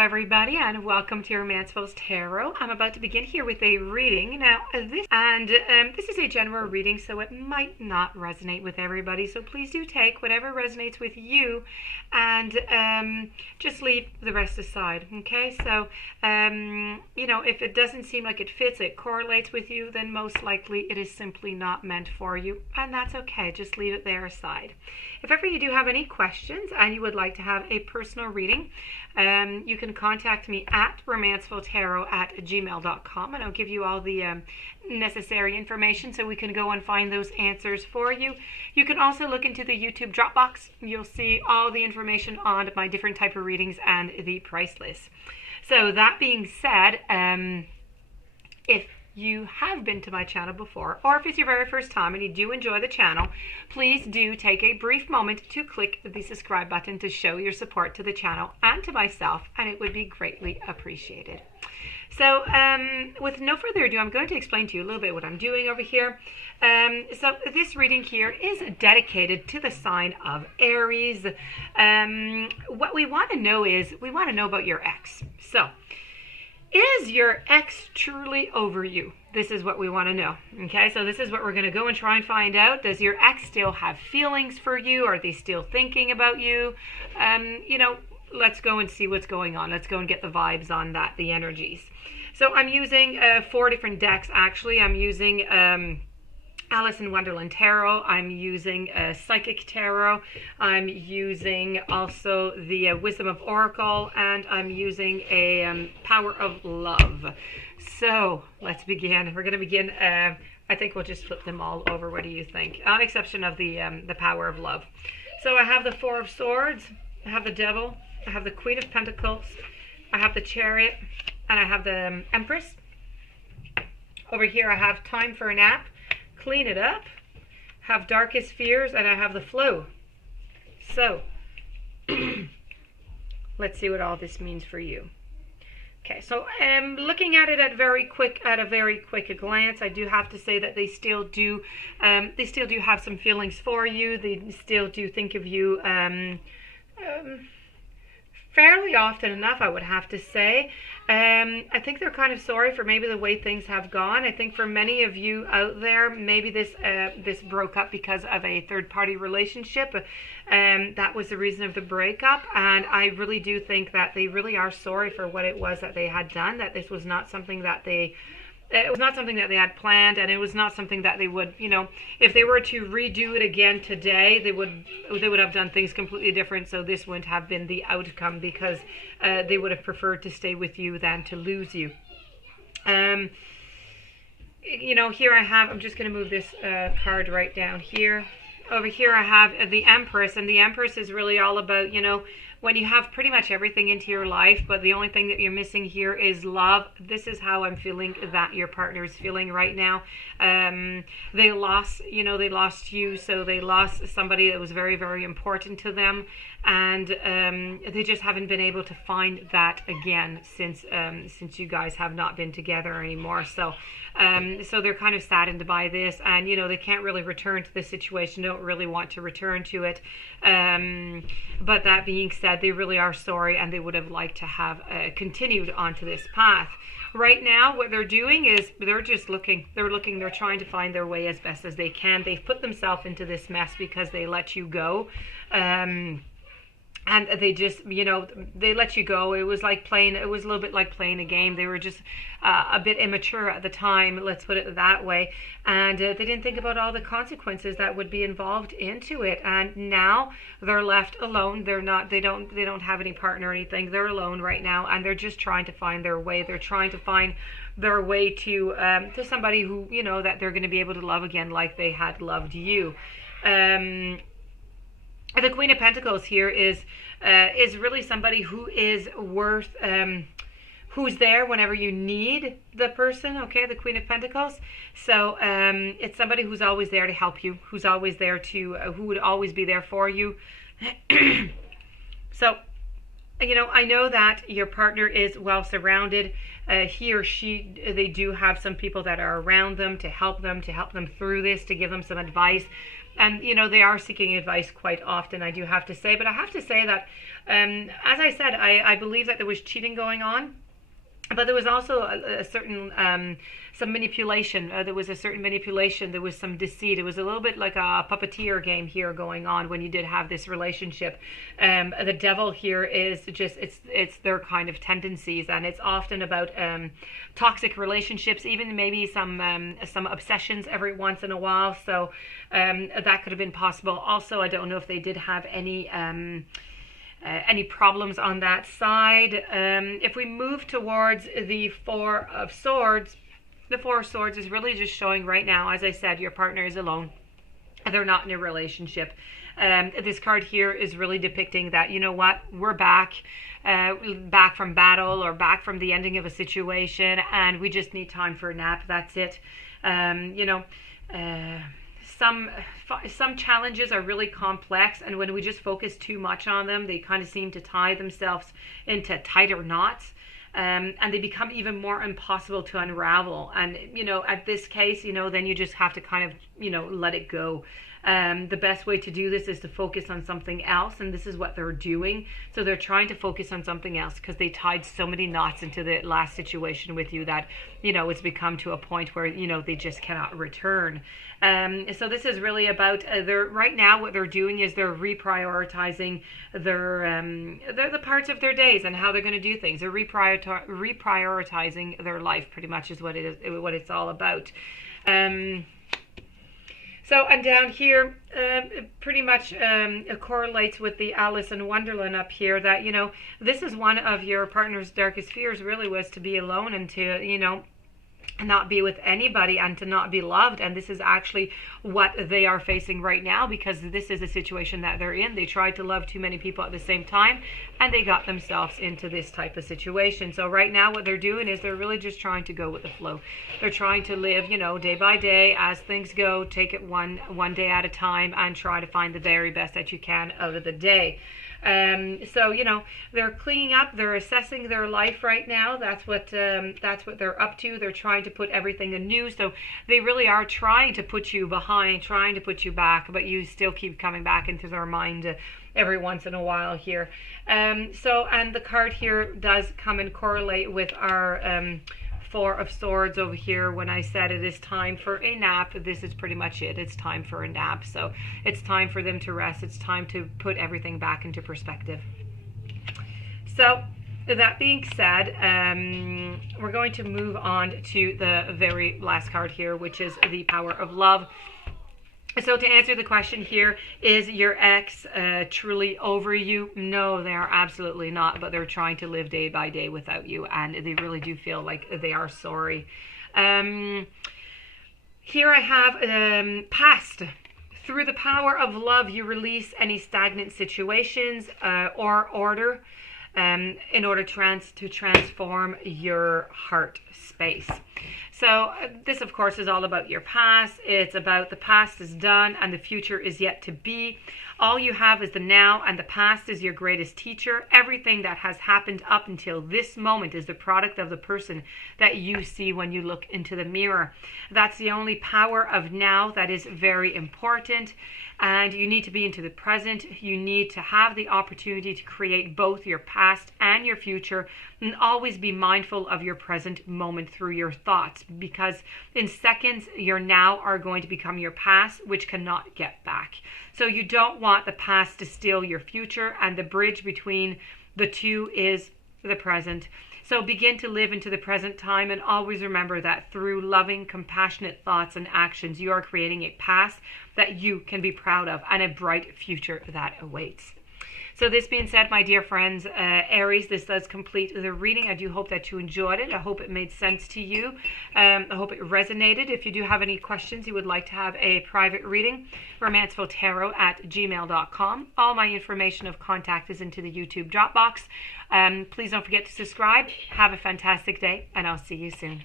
everybody, and welcome to Romancefull's Tarot. I'm about to begin here with a reading. Now, this is a general reading, so it might not resonate with everybody. So please do take whatever resonates with you, and just leave the rest aside. Okay? So, if it doesn't seem like it fits, it correlates with you, then most likely it is simply not meant for you, and that's okay. Just leave it there aside. If ever you do have any questions and you would like to have a personal reading, you can contact me at romancefulltarot@gmail.com, and I'll give you all the necessary information so we can go and find those answers for you. You can also look into the YouTube Dropbox. You'll see all the information on my different type of readings and the price list. So that being said, if you have been to my channel before, or if it's your very first time and you do enjoy the channel, please do take a brief moment to click the subscribe button to show your support to the channel and to myself, and it would be greatly appreciated. So with no further ado, I'm going to explain to you a little bit what I'm doing over here. So this reading here is dedicated to the sign of Aries. What we want to know is, we want to know about your ex. So, is your ex truly over you? This is what we want to know. Okay, so this is what we're going to go and try and find out. Does your ex still have feelings for you? Are they still thinking about you? Let's go and see what's going on. Let's go and get the vibes on that, the energies. So I'm using 4 different decks, actually. I'm using Alice in Wonderland Tarot. I'm using Psychic Tarot. I'm using also the Wisdom of Oracle, and I'm using a Power of Love. So let's begin. We're going to begin. I think we'll just flip them all over. What do you think? On exception of the Power of Love. So I have the 4 of Swords. I have the Devil. I have the Queen of Pentacles. I have the Chariot, and I have the Empress. Over here I have Time for a Nap, Clean It Up, have Darkest Fears, and I have the Flow. So, let's see what all this means for you. Okay, so looking at it at a very quick glance, I do have to say that they still do have some feelings for you. They still do think of you fairly often enough, I would have to say. I think they're kind of sorry for maybe the way things have gone. I think for many of you out there, maybe this broke up because of a third-party relationship. That was the reason of the breakup, and I really do think that they really are sorry for what it was that they had done, that this was not something that they... It was not something that they had planned, and it was not something that they would, if they were to redo it again today, they would have done things completely different. So this wouldn't have been the outcome, because they would have preferred to stay with you than to lose you. Here I have, I'm just going to move this card right down here. Over here I have the Empress, and the Empress is really all about, when you have pretty much everything into your life, but the only thing that you're missing here is love. This is how I'm feeling that your partner is feeling right now. They lost you, so they lost somebody that was very, very important to them, and they just haven't been able to find that again since you guys have not been together anymore. So they're kind of saddened by this, and they can't really return to the situation, don't really want to return to it. But that being said, they really are sorry, and they would have liked to have continued onto this path. Right now, what they're doing is they're just looking. They're trying to find their way as best as they can. They've put themselves into this mess because they let you go. And they just, they let you go. It was like playing, it was a little bit like playing a game. They were just a bit immature at the time, let's put it that way. And they didn't think about all the consequences that would be involved into it. And now they're left alone. They don't have any partner or anything. They're alone right now, and they're just trying to find their way. They're trying to find their way to somebody who, that they're going to be able to love again like they had loved you. The Queen of Pentacles here is really somebody who is worth, who's there whenever you need the person, okay, the Queen of Pentacles. So it's somebody who's always there to help you, who's always there to, who would always be there for you. So, I know that your partner is well surrounded. He or she, they do have some people that are around them to help them through this, to give them some advice. And, you know, they are seeking advice quite often, I do have to say. But I have to say that, as I said, I believe that there was cheating going on. But there was also a certain, some manipulation. There was a certain manipulation. There was some deceit. It was a little bit like a puppeteer game here going on when you did have this relationship. The devil here is just, it's their kind of tendencies. And it's often about toxic relationships, even maybe some obsessions every once in a while. So that could have been possible. Also, I don't know if they did have any problems on that side. If we move towards the Four of Swords, the Four of Swords is really just showing right now, as I said, your partner is alone. They're not in a relationship. This card here is really depicting that, you know what, we're back from battle or back from the ending of a situation, and we just need time for a nap. That's it. You know, some challenges are really complex, and when we just focus too much on them, they kind of seem to tie themselves into tighter knots, and they become even more impossible to unravel. And, you know, at this case, you know, then you just have to kind of, you know, let it go. The best way to do this is to focus on something else, and this is what they're doing. So they're trying to focus on something else because they tied so many knots into the last situation with you that, you know, it's become to a point where, you know, they just cannot return. So this is really about right now what they're doing is they're reprioritizing the parts of their days and how they're going to do things. They're reprioritizing their life, pretty much is what it's all about. So, and down here, it pretty much correlates with the Alice in Wonderland up here, that, you know, this is one of your partner's darkest fears, really, was to be alone and to, you know, not be with anybody and to not be loved. And this is actually what they are facing right now, because this is a situation that they're in. They tried to love too many people at the same time, and they got themselves into this type of situation. So right now what they're doing is they're really just trying to go with the flow. They're trying to live, you know, day by day as things go. Take it one day at a time and try to find the very best that you can out of the day. So, you know, they're cleaning up, they're assessing their life right now. That's what they're up to. They're trying to put everything anew. So they really are trying to put you behind, trying to put you back, but you still keep coming back into their mind every once in a while here. So, and the card here does come and correlate with our Four of Swords over here. When I said it is time for a nap, this is pretty much it. It's time for a nap. So it's time for them to rest. It's time to put everything back into perspective. So that being said, we're going to move on to the very last card here, which is the Power of Love. So to answer the question here, is your ex truly over you? No, they are absolutely not, but they're trying to live day by day without you, and they really do feel like they are sorry. Here I have past. Through the power of love, you release any stagnant situations or order in order to transform your heart space. So this, of course, is all about your past. It's about the past is done and the future is yet to be. All you have is the now, and the past is your greatest teacher. Everything that has happened up until this moment is the product of the person that you see when you look into the mirror. That's the only power of now that is very important. And you need to be into the present. You need to have the opportunity to create both your past and your future, and always be mindful of your present moment through your thoughts, because in seconds your now are going to become your past, which cannot get back. So you don't want the past to steal your future, and the bridge between the two is the present. So begin to live into the present time, and always remember that through loving, compassionate thoughts and actions, you are creating a past that you can be proud of and a bright future that awaits. So this being said, my dear friends, Aries, this does complete the reading. I do hope that you enjoyed it. I hope it made sense to you. I hope it resonated. If you do have any questions, you would like to have a private reading, romancefulltarot@gmail.com. All my information of contact is into the YouTube drop box. Please don't forget to subscribe. Have a fantastic day, and I'll see you soon.